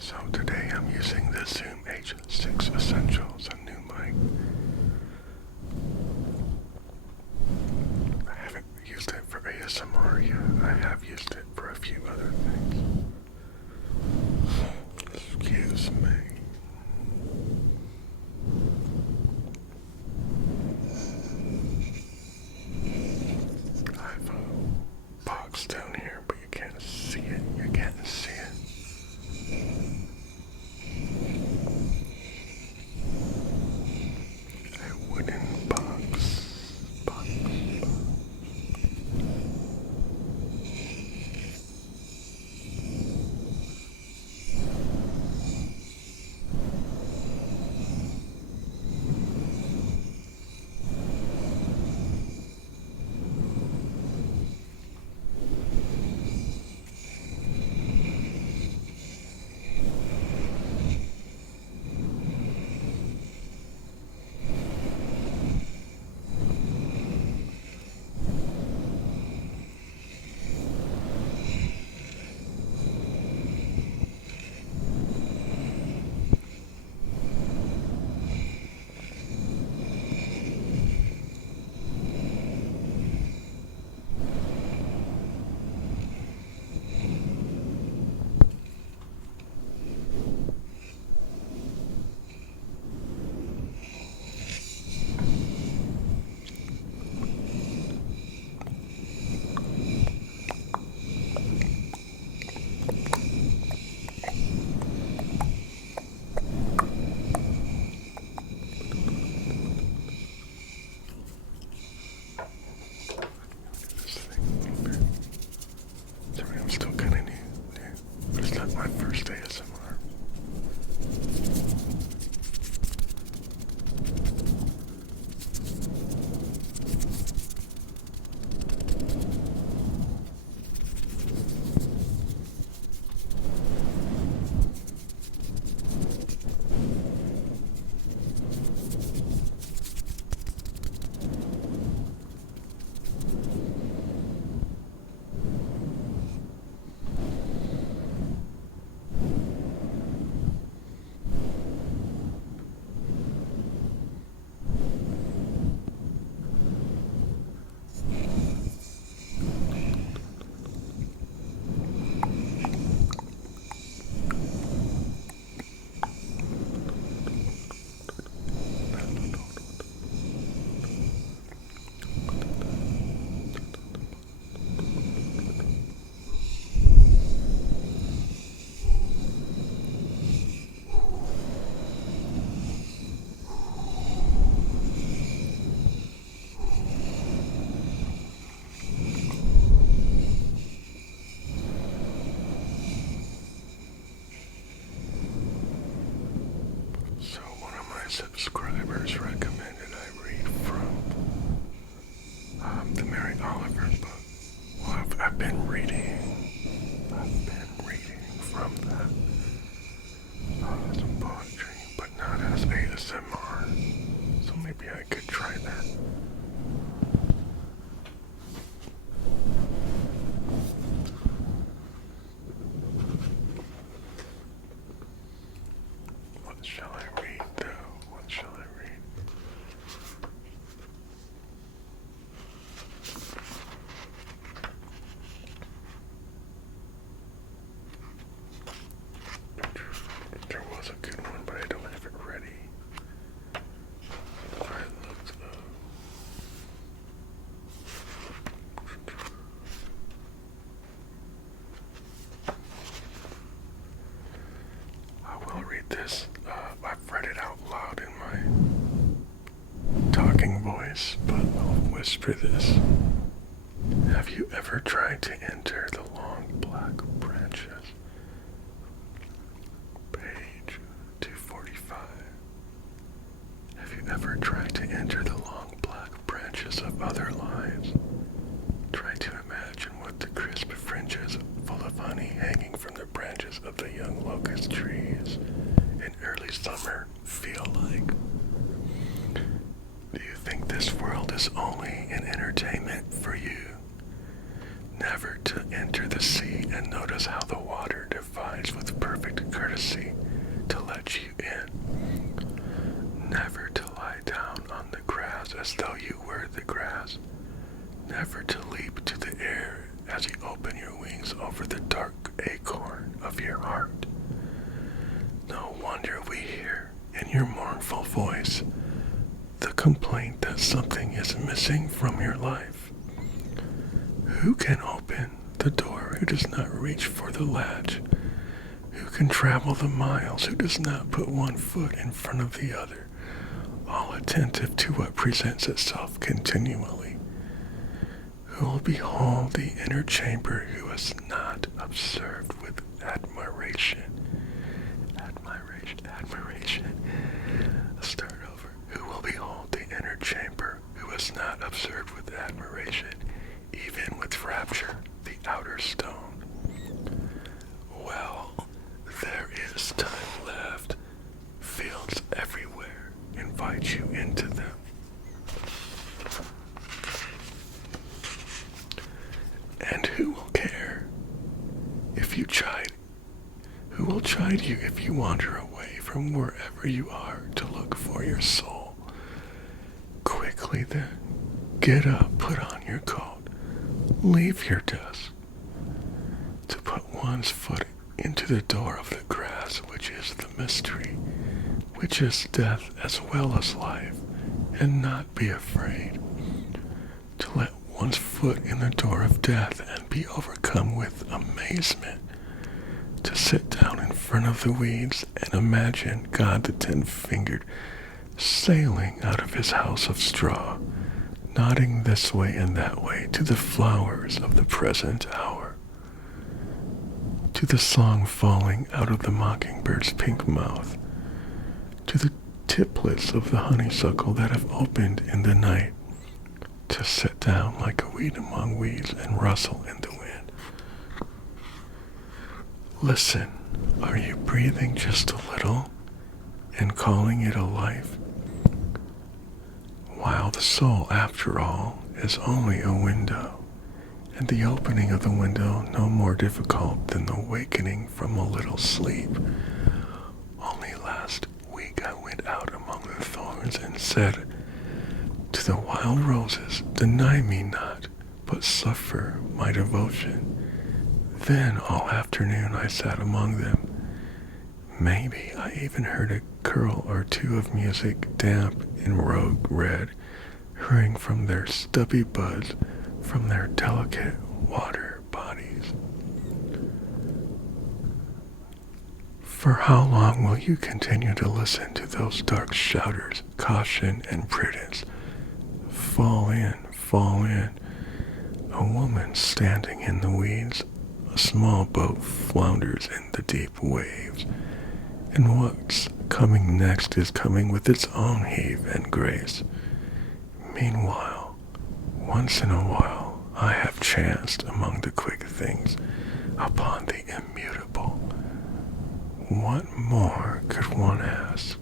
So today I'm using the Zoom H6essential, it's a new mic. I haven't used it for ASMR yet. I have used it for a few other things. Excuse me. I have a box down here, but you can't see it. You can't see it. A wooden box. Sorry, I'm still kind of new, but it's not my first ASMR. So one of my subscribers recommended I read from the Mary Oliver book. Well, I've been reading from that some poetry, but not as ASMR. So maybe I could try that. What shall I read, though? What shall I read? There was a good one, but I don't have it ready. I looked up. I will read this. I've read it out loud in my talking voice, but I'll whisper this. Have you ever tried to enter the long black branches? Page 245. Have you ever tried to enter the long black branches of other lives? Try to imagine what the crisp fringes full of honey hanging from the branches of the young locust trees in early summer feel like. Do you think this world is only an entertainment for you? Never to enter the sea and notice how the water divides with perfect courtesy as though you were the grass, never to leap to the air as you open your wings over the dark acorn of your heart. No wonder we hear in your mournful voice the complaint that something is missing from your life. Who can open the door who does not reach for the latch? Who can travel the miles who does not put one foot in front of the other, all attentive to what presents itself continually? Who will behold the inner chamber who is not observed with admiration? Admiration. Let's start over. Who will behold the inner chamber who is not observed with admiration, even with rapture, the outer stone? Well, there is time left. Fields everywhere invite you into them. And who will care if you chide? Who will chide you if you wander away from wherever you are to look for your soul? Quickly then, get up, put on your coat, leave your desk, to put one's foot into the door of the grass, which is the mystery, which is death as well as life, and not be afraid. To let one's foot in the door of death and be overcome with amazement. To sit down in front of the weeds and imagine God the 10-fingered sailing out of his house of straw, nodding this way and that way to the flowers of the present hour, to the song falling out of the mockingbird's pink mouth, to the tiplets of the honeysuckle that have opened in the night, to sit down like a weed among weeds and rustle in the wind. Listen, are you breathing just a little and calling it a life? While the soul, after all, is only a window, and the opening of the window no more difficult than the wakening from a little sleep. Only last week I went out among the thorns and said to the wild roses, deny me not, but suffer my devotion. Then all afternoon I sat among them. Maybe I even heard a curl or two of music, damp and rogue red, hurrying from their stubby buds, from their delicate water bodies. For how long will you continue to listen to those dark shouters, caution and prudence? Fall in, fall in. A woman standing in the weeds. A small boat flounders in the deep waves. And what's coming next is coming with its own heave and grace. Meanwhile, once in a while, I have chanced among the quick things upon the immutable. What more could one ask?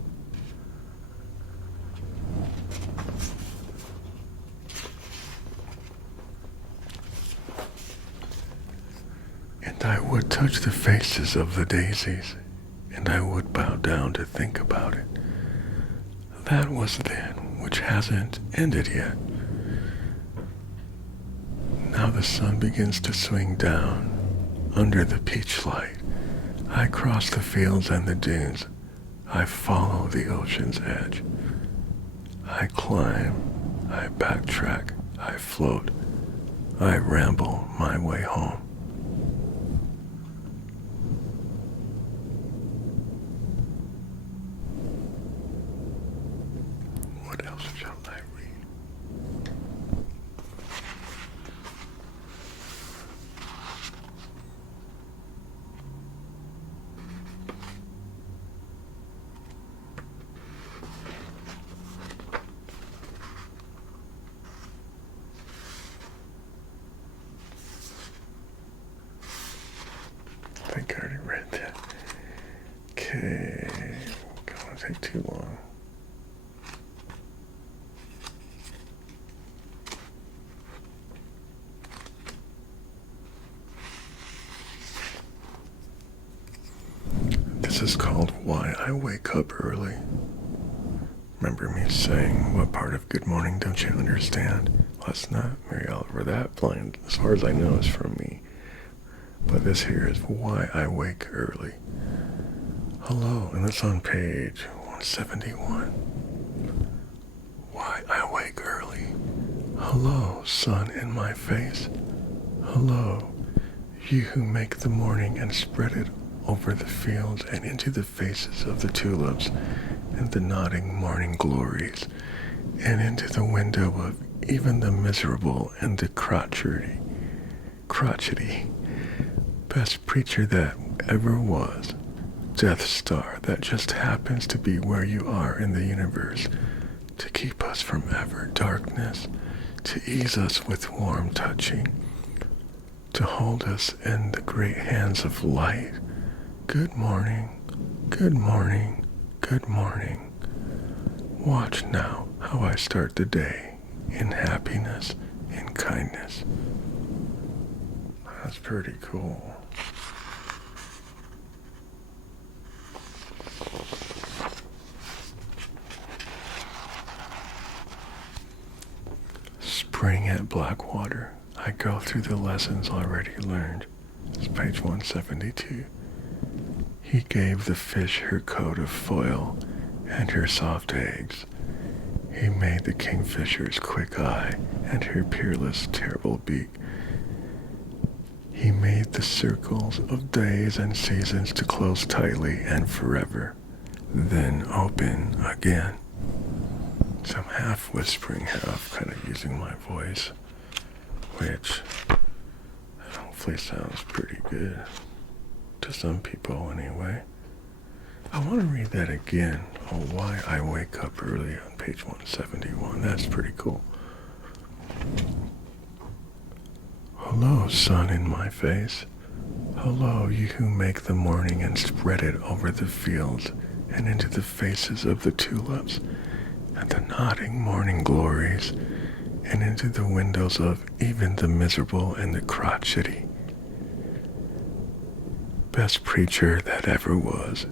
And I would touch the faces of the daisies, and I would bow down to think about it. That was then, which hasn't ended yet. Now the sun begins to swing down under the peach light. I cross the fields and the dunes. I follow the ocean's edge. I climb, I backtrack, I float, I ramble my way home. What else shall I read? I think I already read that. Okay, gonna take too long. This is called Why I Wake Up Early. remember me saying, what part of good morning don't you understand? Let's not, Mary Oliver, that line, as far as I know, is from me. But this here is why I wake early. Hello, and it's on page 171. Why I wake early. Hello, sun in my face. Hello, you who make the morning and spread it over the fields and into the faces of the tulips and the nodding morning glories, and into the window of even the miserable and the crotchety, best preacher that ever was, Death Star that just happens to be where you are in the universe, to keep us from ever darkness, to ease us with warm touching, to hold us in the great hands of light. Good morning, good morning, good morning. Watch now how I start the day in happiness, in kindness. That's pretty cool. Spring at Blackwater. I go through the lessons already learned. It's page 172. He gave the fish her coat of foil and her soft eggs. He made the kingfisher's quick eye and her peerless terrible beak. He made the circles of days and seasons to close tightly and forever, then open again. So I'm half whispering, half kind of using my voice, which hopefully sounds pretty good. To some people anyway. I want to read that again. Oh, why I wake up early on page 171. That's pretty cool. Hello, sun in my face. Hello, you who make the morning and spread it over the fields and into the faces of the tulips and the nodding morning glories and into the windows of even the miserable and the crotchety. Best preacher that ever was.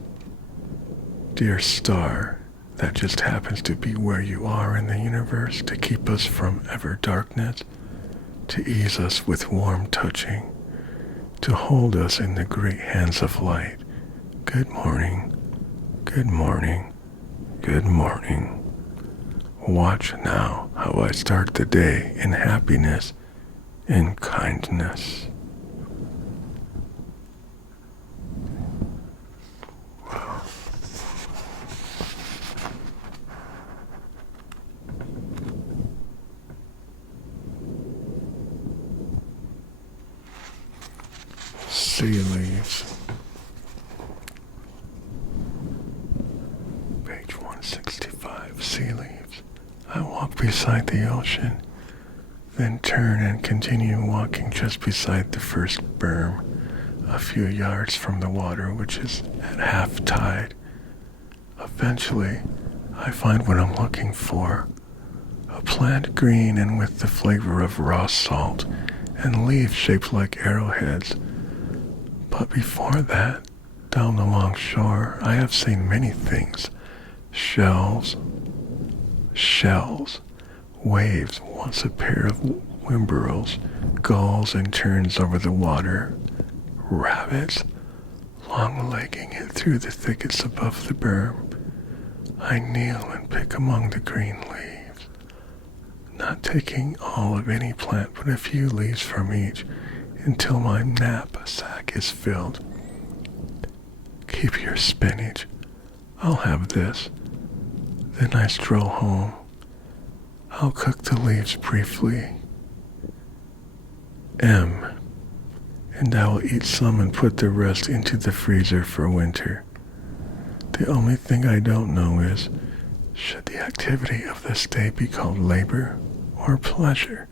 Dear star, that just happens to be where you are in the universe to keep us from ever darkness, to ease us with warm touching, to hold us in the great hands of light. Good morning, good morning, good morning. Watch now how I start the day in happiness, in kindness. Wow. Sea leaves. Page 165, sea leaves. I walk beside the ocean, then turn and continue walking just beside the first berm, a few yards from the water, which is at half tide. Eventually, I find what I'm looking for, a plant green and with the flavor of raw salt, and leaves shaped like arrowheads. But before that, down the long shore, I have seen many things. Shells, waves, once a pair of whimbrels, gulls and terns over the water, rabbits, long-legging it through the thickets above the berm. I kneel and pick among the green leaves, not taking all of any plant but a few leaves from each, until my knapsack is filled. Keep your spinach. I'll have this. Then I stroll home. I'll cook the leaves briefly. And I will eat some and put the rest into the freezer for winter. The only thing I don't know is, should the activity of this day be called labor or pleasure?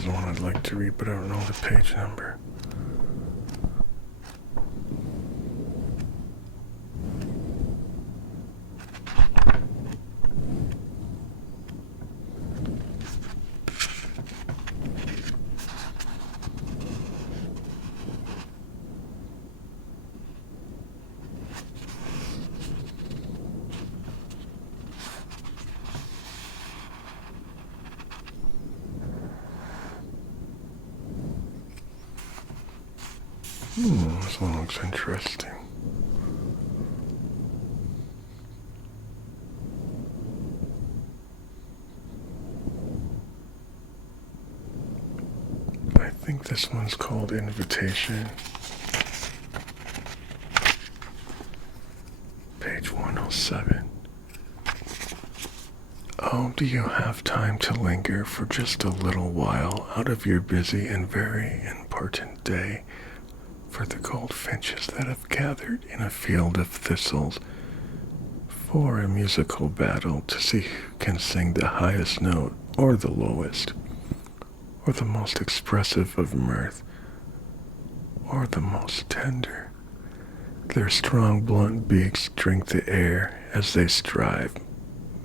There's one I'd like to read, but I don't know the page number. This one looks interesting. I think this one's called Invitation. Page 107. Oh, do you have time to linger for just a little while out of your busy and very important day for the goldfinches that have gathered in a field of thistles for a musical battle to see who can sing the highest note or the lowest, or the most expressive of mirth, or the most tender? Their strong, blunt beaks drink the air as they strive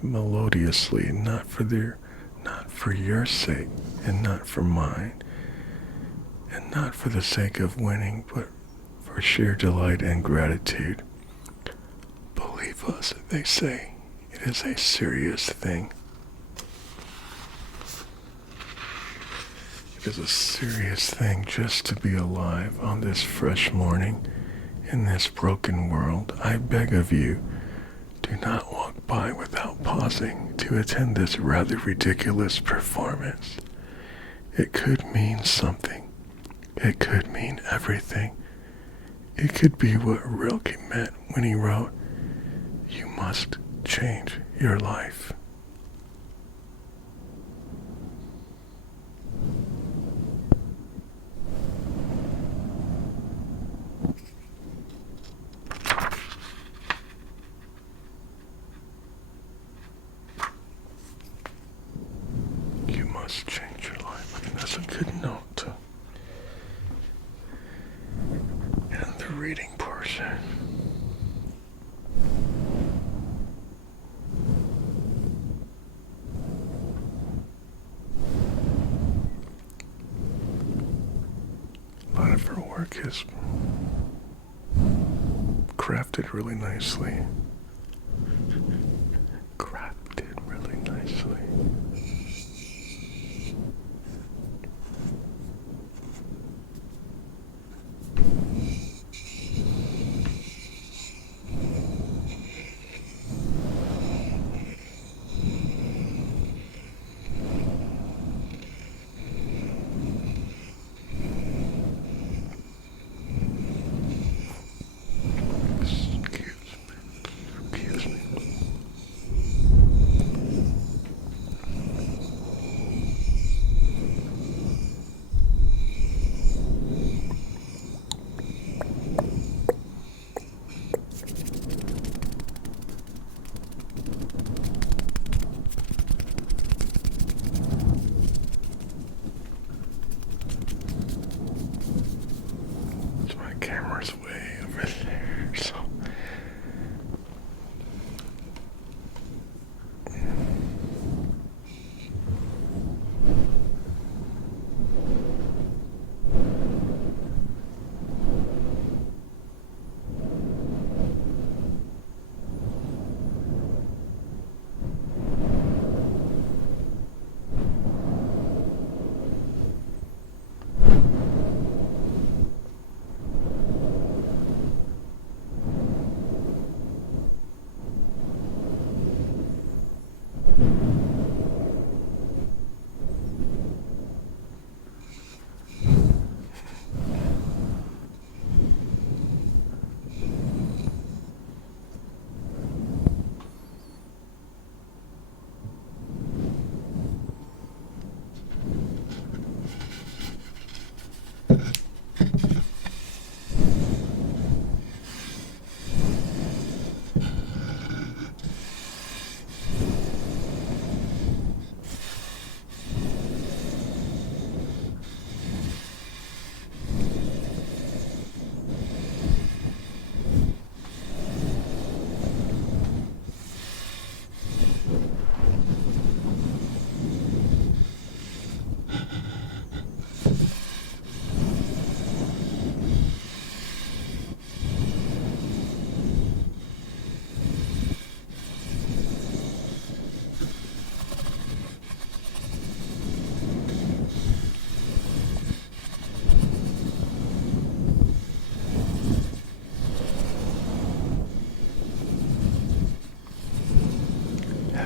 melodiously, not for your sake, and not for mine, and not for the sake of winning, but for sheer delight and gratitude. Believe us, they say, it is a serious thing. It is a serious thing just to be alive on this fresh morning in this broken world. I beg of you, do not walk by without pausing to attend this rather ridiculous performance. It could mean something. It could mean everything. It could be what Rilke meant when he wrote, "You must change your life." You must change your life. I think that's a good note to end the reading portion. A lot of her work is crafted really nicely. Crafted really nicely. Excuse me.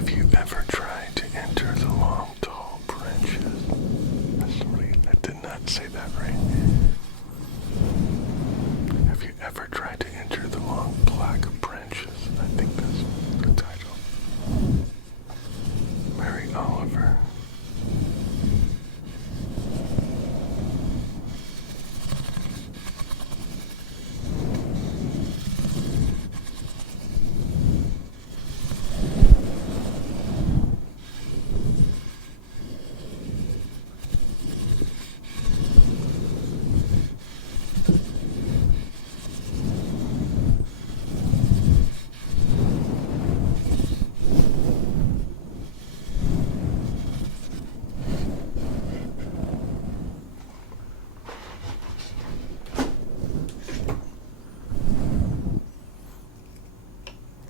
Have you ever tried to enter the long, tall branches? I did not say that right. Have you ever tried to enter the long, black branches? I think that's the title. Mary Oliver.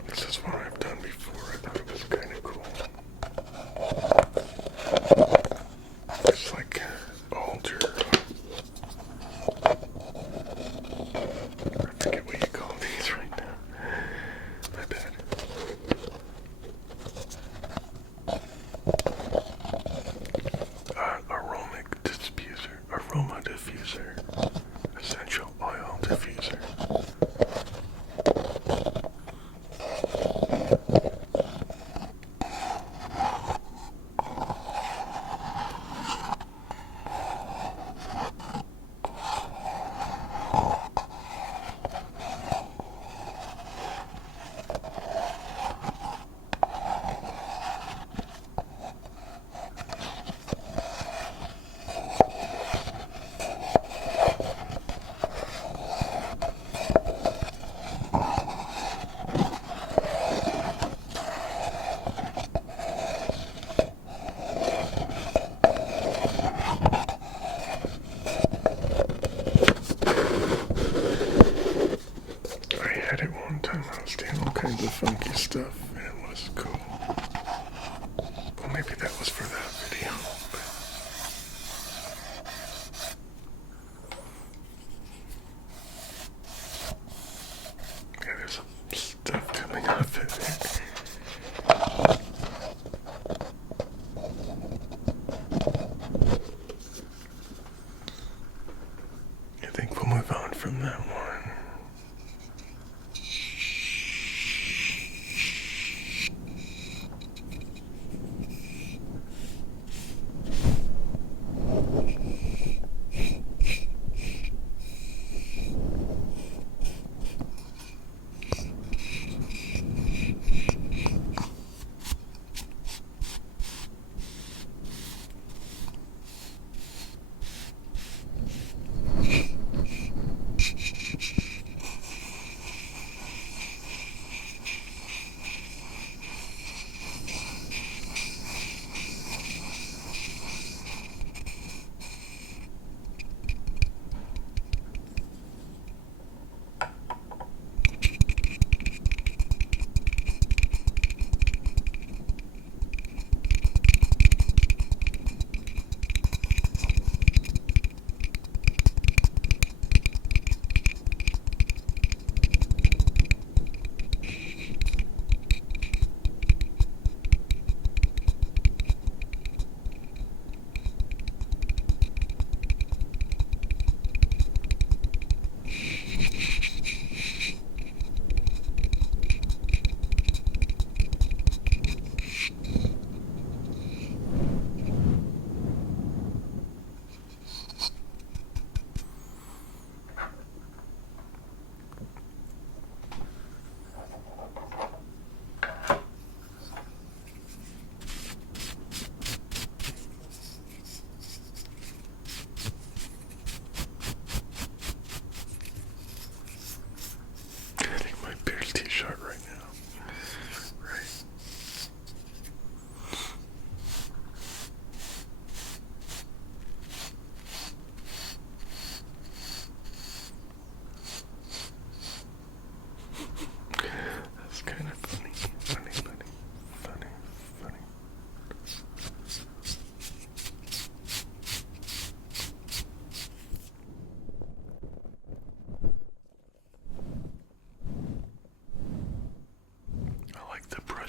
This is what I've done before. I thought it was kind of cool. It's like altar. I forget what you call these right now. My bad. Aroma diffuser. Essential oil diffuser. I was doing all kinds of funky stuff, and it was cool. Well, maybe that was for that video. Yeah, there's some stuff coming off it. I think we'll move on from that one.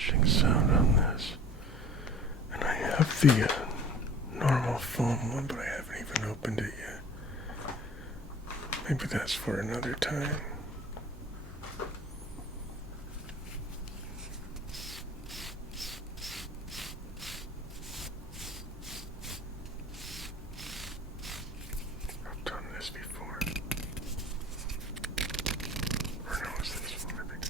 brushing sound on this. And I have the normal foam one, but I haven't even opened it yet. Maybe that's for another time. I've done this before. Or no, it's this one, I think.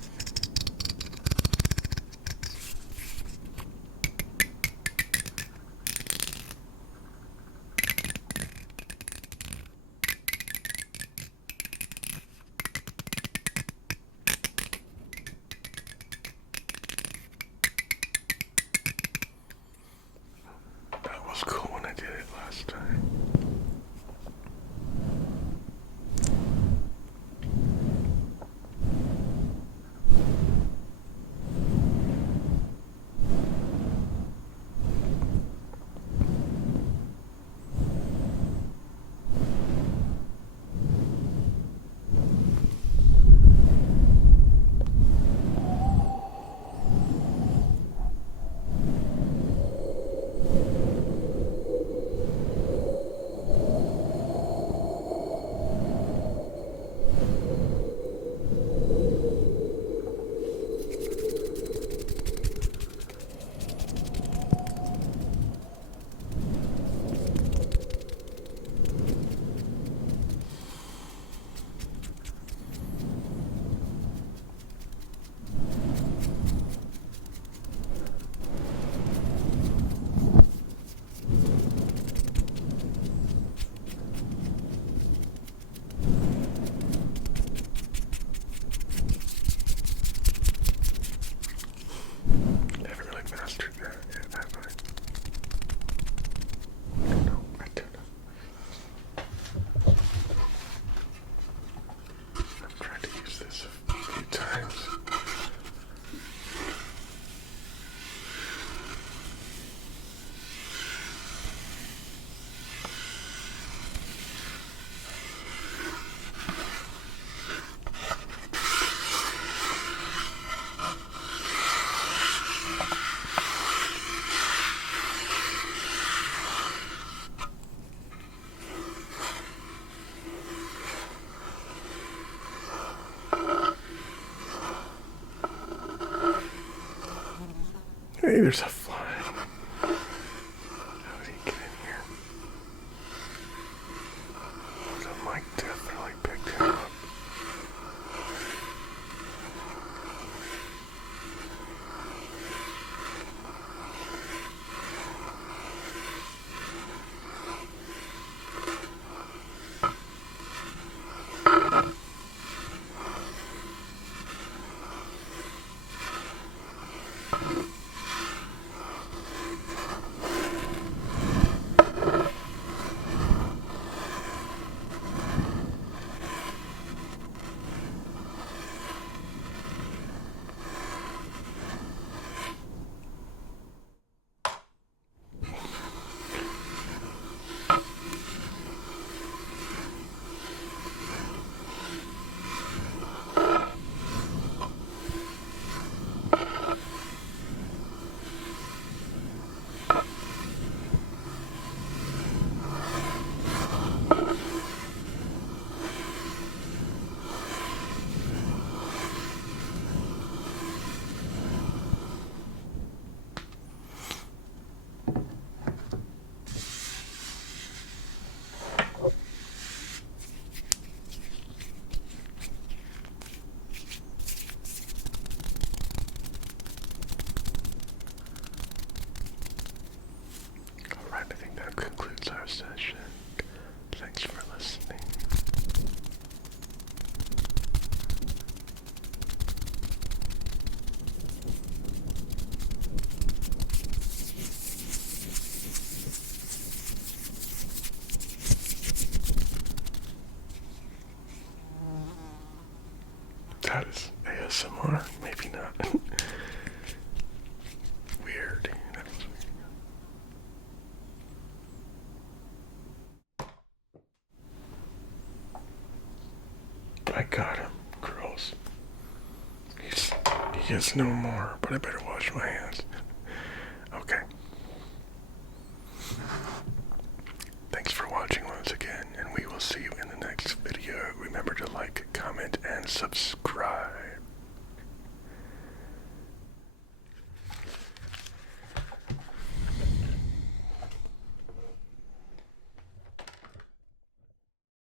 That was cool when I did it last time. Hey, there's a fly. How did he get in here? The mic definitely picked him up. I think that concludes our session. Thanks for listening. That is ASMR? Maybe not. Weird. That was weird. I got him, girls. He gets no more, but I better watch. wash my hands. Okay. Thanks for watching once again, and we will see you in the next video. Remember to like, comment, and subscribe.